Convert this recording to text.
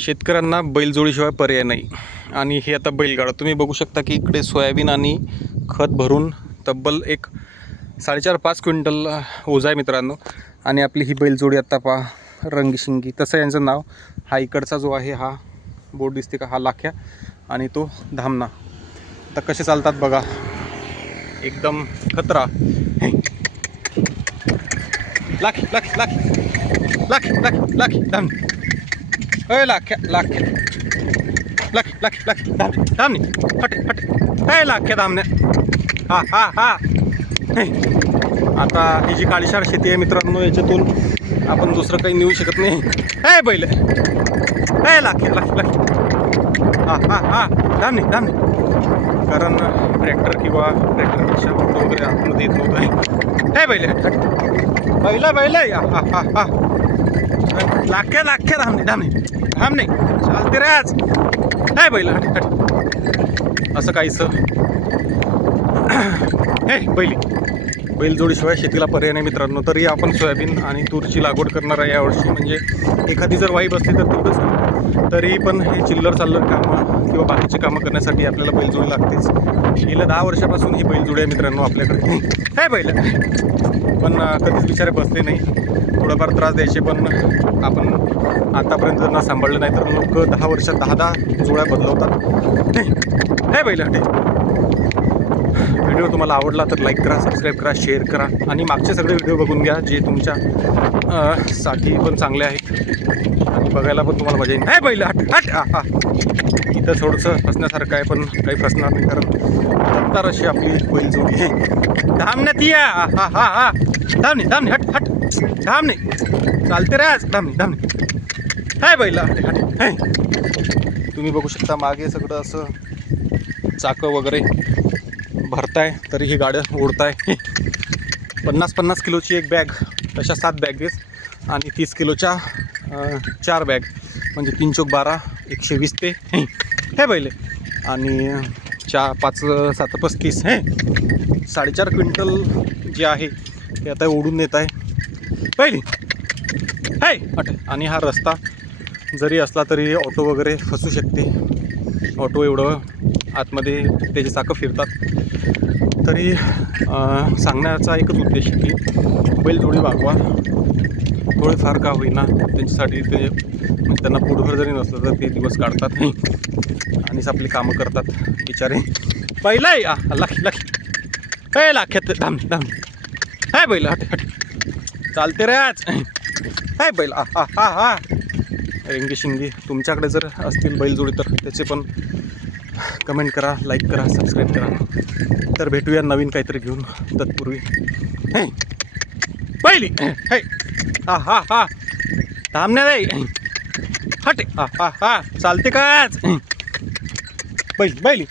शेतकऱ्यांना बैलजोडीशिवाय पर्याय नाही. आणि हे आता बैलगाडा. तुम्ही बघू शकता की इकडे सोयाबीन आणि खत भरून तब्बल एक साडेचार पाच क्विंटल ओझा आहे मित्रांनो. आणि आपली ही बैलजोडी आत्ता पा रंगशिंगी. तसं यांचं नाव हा इकडचा जो आहे हा बोर्ड दिसते का? हा लाख्या आणि तो धामणा. आता कसे चालतात बघा. एकदम खतरा. लाख लाख लाख. लाख लाख लाख धाम अय लाख्या लाख्या लाख लाख लाख धाम धामने फट हट अय लाख्या धामने हा हा हा। आता ही जी काळीशार शेती आहे मित्रांनो याच्यातून आपण दुसरं काही नेऊ शकत नाही. हे बैल हे लाख्या लाख लाख। हा हा हा। धामने धामने कारण ट्रॅक्टर किंवा ट्रॅक्टरपेक्षा मोठं वगैरे आतमध्ये येत आहे हे बैल. बैला बैला. या हा हा हा. लाख्या लाख्या धामने धामने धामने चालते रे आज. हे बैल. असं काहीच हे बैली. बैलजोडीशिवाय शेतीला पर्याय नाही मित्रांनो. तरी आपण सोयाबीन आणि तूरची लागवड करणार आहे यावर्षी. म्हणजे एखादी जर वाई बसली तर तेवढंच तरी पण हे चिल्लर चाललर कामं किंवा बाकीचे कामं करण्यासाठी आपल्याला बैलजोडी लागतेच. गेल्या दहा वर्षापासून ही बैलजोडी आहे मित्रांनो आपल्याकडे. हे बैल. पण कधीच बिचारे बसले नाही. थोडाफार त्रास द्यायचे पण आपण आतापर्यंत जर ना सांभाळलं नाही तर लोक दहा वर्षात दहा दहा जोड्या बदलवतात. हे बैल व्हिडिओ तुम्हाला आवडला तर लाईक करा सबस्क्राईब करा शेअर करा. आणि मागचे सगळे व्हिडिओ बघून घ्या जे तुमच्या साठी पण चांगले आहेत. आणि बघायला पण तुम्हाला मजा येईल. नाही बैल हट हट हा इथं थोडंसं फसण्यासारखं आहे पण काही फसणार नाही कारण दमदार अशी आपली बैल जोडी आहे. धामण्यात या हा हा हा. हा धामणे धामणे हट हट. धामणे चालते रे आज. धामणे धामणे हाय बैला हट हट. हाय. तुम्ही बघू शकता मागे सगळं असं चाकं वगैरे. भरताय तरी ही गाड्या ओढताय. पन्नास पन्नास किलोची एक बॅग तशा सात बॅगेस आणि तीस किलोच्या चार बॅग म्हणजे तीन चौक बारा एकशे वीस ते. हे पहिले. आणि चार पाच सात पस्तीस हे. साडेचार क्विंटल जे आहे ते आता ओढून नेत आहे. पहिली. हाय अट आणि हा रस्ता जरी असला तरी ऑटो वगैरे फसू शकते. ऑटो एवढं आतमध्ये त्याची चाकं फिरतात. तरी सांगण्याचा एकच उद्देश आहे की बैलजोडी वागवा. थोडेफार का होईना. त्यांच्यासाठी ते म्हणजे त्यांना पोटभर जरी नसलं तर ते दिवस काढतात आणि आपली कामं करतात बिचारे. पहिला आहे आ, लाखी. लाखी हे लाख्यात धाम धाम हाय बैल हट हट. चालते रे आज. हाय बैल आ हा हा हा रिंगी शिंगी तुमच्याकडे जर असतील बैलजोडी तर त्याचे पण कमेंट करा लाईक करा सबस्क्राईब करा. तर भेटूया नवीन काहीतरी घेऊन तत्पूर्वी. पहिली. हा. हा हा थांबण्या रे. हटे. हा हा हा. चालते का बैली बैल बैली